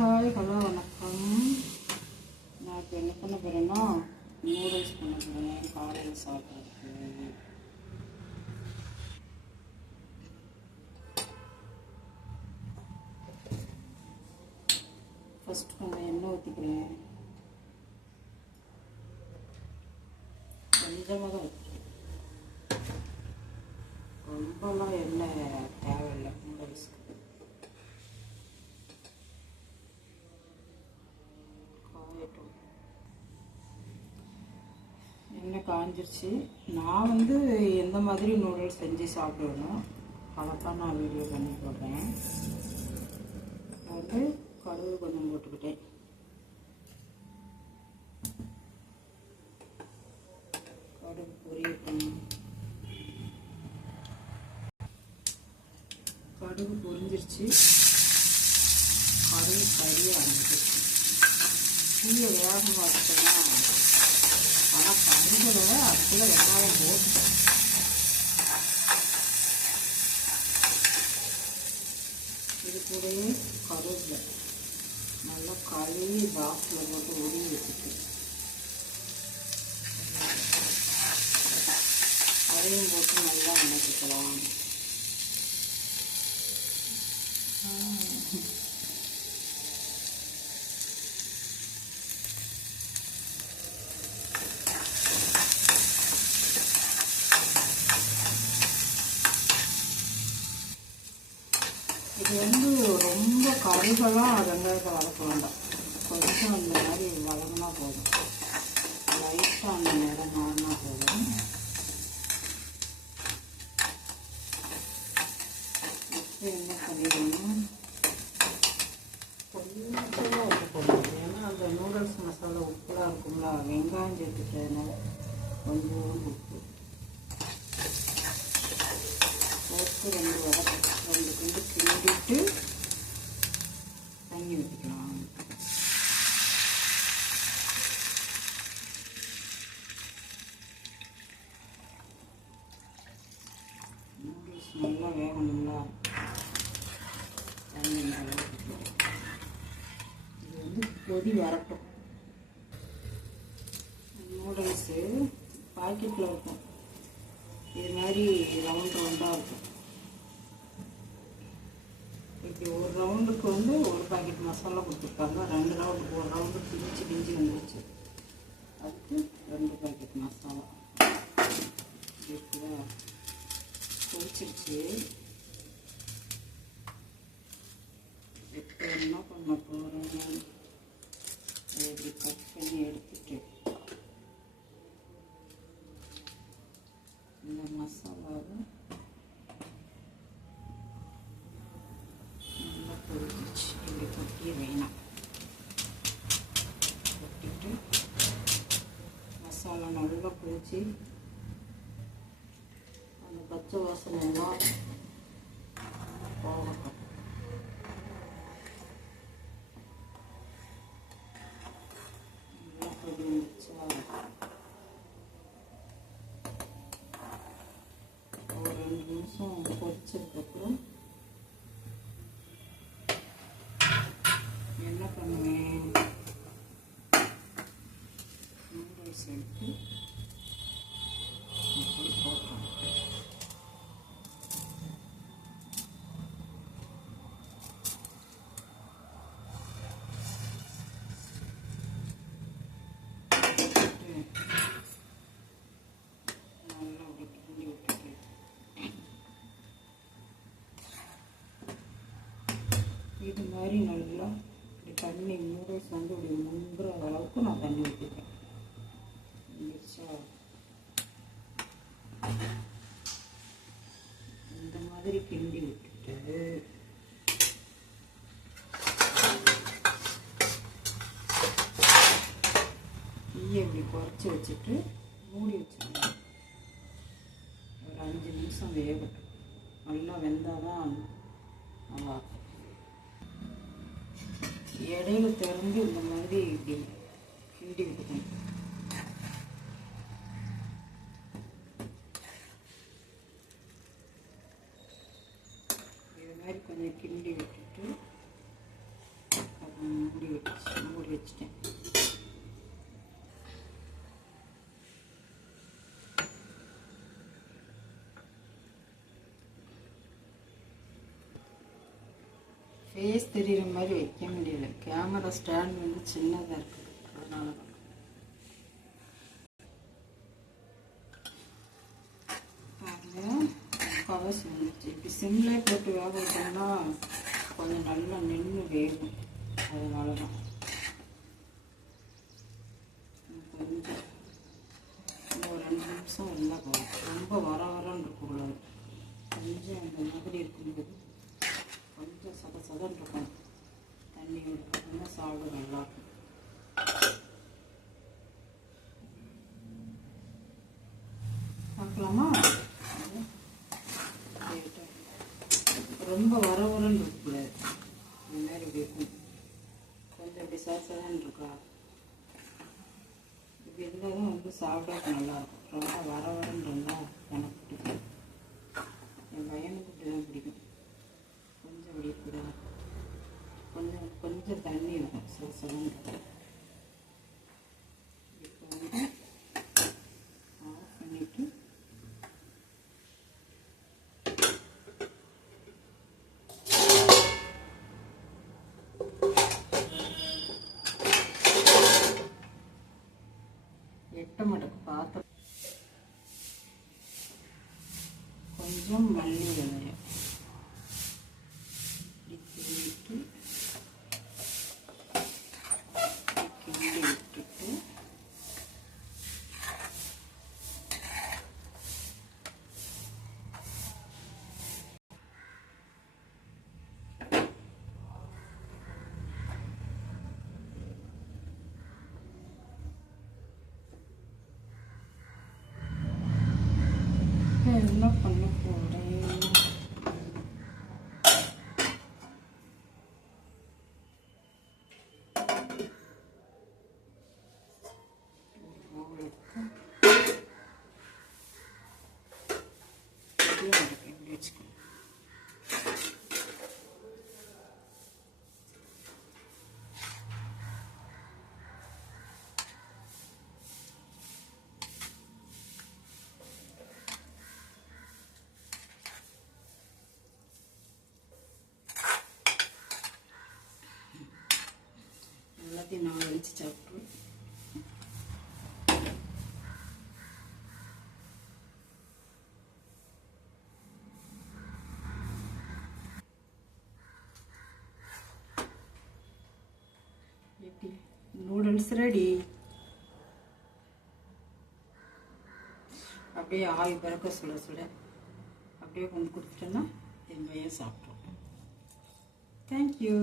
Hi hello வணக்கம். நான் இப்போ என்ன பண்ண போகிறேன்னா நூடுல்ஸ் பண்ண போகிறேன் காலையில் சாப்பிட்றதுக்கு. ஃபஸ்ட்டு கொஞ்சம் எண்ணெய் ஊற்றிக்கிறேன் கொஞ்சமாக தான் ஊற்றிக்கிறேன் ரொம்பலாம் எண்ணெய் போட்டுருவோம் எண்ணெய் காஞ்சிருச்சு. நான் வந்து எந்த மாதிரி நூடுல்ஸ் செஞ்சு சாப்பிடுவேனோ அதைத்தான் நான் வீடியோ பண்ணி போடுறேன். வந்து கடுகு கொஞ்சம் போட்டுக்கிட்டேன். கடுகு பொரியட்டும். கடுகு பொரிஞ்சிருச்சு. கடுகு கறிய ஆரம்பிச்சிருச்சு. கீழே வேகம் பார்த்தோன்னா ஆனால் கருகிறத அதுக்குள்ளே வெங்காயம் போட்டுட்டேன் இது கூடயே கருவேப்பிலை நல்லா கழுவி பாக்ஸில் போட்டு உருவி வச்சுட்டு அதையும் போட்டு நல்லா வணக்கிக்கலாம் இது வந்து ரொம்ப கருகலாம் வெங்காயத்தை வளர்க்க வேண்டாம். கொஞ்சம் அந்த மாதிரி வளர்னா போதும். லைட்டாக அந்த நேரம் மாறினா போதும். இப்போ என்ன பண்ணிடணும்? கொஞ்சமாக உப்பு போடணும். ஏன்னா அந்த நூடுல்ஸ் மசாலா உப்புலாம் இருக்கும்ல வெங்காயம் சேர்த்துக்கிறதுனால கொஞ்சம் உப்பு போட்டு ரெண்டு வடை ரெண்டு கிண்டு கிண்டிட்டு தண்ணி ஊற்றிக்கலாம் நூடுல்ஸ் நல்லா வேகணும்னா தண்ணி நல்லா இது வந்து கொதி வரட்டும் நூடுல்ஸு பாக்கெட்டில் இருக்கும் இது மாதிரி ரவுண்ட் ரவுண்டாக இருக்கும் இப்படி ஒரு ரவுண்டுக்கு வந்து ஒரு பாக்கெட் மசாலா கொடுத்துருக்காங்க ரெண்டு ரவுண்டுக்கு ஒரு ரவுண்டு பிஞ்சு பிஞ்சு வந்துருச்சு அதுக்கு ரெண்டு பாக்கெட் மசாலா இது இருக்குதா கொதிச்சிருச்சு இப்போ என்ன பண்ண போகிறேன் இப்படி கட் பண்ணி எடுத்துட்டு இந்த மசாலாவை நல்லா கொதிச்சு இப்படி கொட்டி வேணாம். கொட்டிட்டு மசாலா நல்லா கொதிச்சு பச்சை வாசனை எல்லாம் போகட்டும் நல்லா ஒரு ரெண்டு நிமிஷம் பொரிச்சதுக்கப்புறம் என்ன பண்ணுவேன் நூடுல்ஸ் எடுத்து இப்படி போட்டோம் நல்லா அப்படி கிண்டி விட்டுட்டு இது மாதிரி நல்லா இப்படி தண்ணி நூடுல்ஸ் வந்து இப்படி முன்புற அளவுக்கு நான் தண்ணி ஊற்றிட்டேன் இந்த மாதிரி கிண்டி விட்டுட்டு தீயை இப்படி குறைச்சி வச்சுட்டு மூடி வச்சிடணும் ஒரு அஞ்சு நிமிஷம் வேகட்டும். நல்லா வெந்தால் தான் நல்லா இருக்கும். இடையில திறந்து இந்த மாதிரி இப்படி கிண்டி விட்டுக்கணும் இது மாதிரி கொஞ்சம் கிண்டி விட்டுட்டு அப்புறம் வச்சுட்டேன் ஃபேஸ் தெரியுற மாதிரி வைக்க முடியல. கேமரா ஸ்டாண்ட் வந்து சின்னதாக இருக்குது அதனால கவர்ஸ் வந்துச்சு இப்படி சிம்லே போட்டு வேக வைட்டோம்னா கொஞ்சம் நல்லா நின்று வேகும். அதனால தான். கொஞ்சம் ஒரு ரெண்டு நிமிஷம் இருந்தால் போகும் ரொம்ப வர வரன்னு இருக்கக்கூடாது. கொஞ்சம் அந்த மாதிரி இருக்கும்போது கொஞ்சம் சத சதம் இருக்கும் தண்ணியோட இன்னும் சாப்பிட நல்லாயிருக்கும் பார்க்கலாமா? ரொம்ப வர வரன்னு இருக்குல்ல. இந்த மாதிரி இப்படி இருக்கும். கொஞ்சம் இப்படி சதசதன்னு இருக்கா இப்படி இருந்தால் தான் வந்து சாப்பிட நல்லாயிருக்கும் ரொம்ப வர வரன்னு இருந்தால் எனக்கு பிடிக்கும் என் பையனுக்கு இப்படி தான் பிடிக்கும் கொஞ்சம் இப்படி இருக்கக்கூடாது கொஞ்சம் கொஞ்சம் தண்ணி இருக்கும் சதசதன்னு இருக்கும் இப்போ வந்து ஆஃப் பண்ணிவிட்டு எட்ட மடக்கு பார்த்து கொஞ்சம் மல்லி விளையம் கிண்டிட்டு கிண்டி விட்டுட்டு என்ன మంచిగా మనకి నేర్చుకున్నాం నలభై నాలుగు ఇంచు చాకు எப்படி நூடுல்ஸ் ரெடி அப்படியே ஆவி பறக்க சுட சுட அப்படியே கொண்டு கொடுத்துட்டேன்னா என் பையன் சாப்பிட்ருவோம் தேங்க்யூ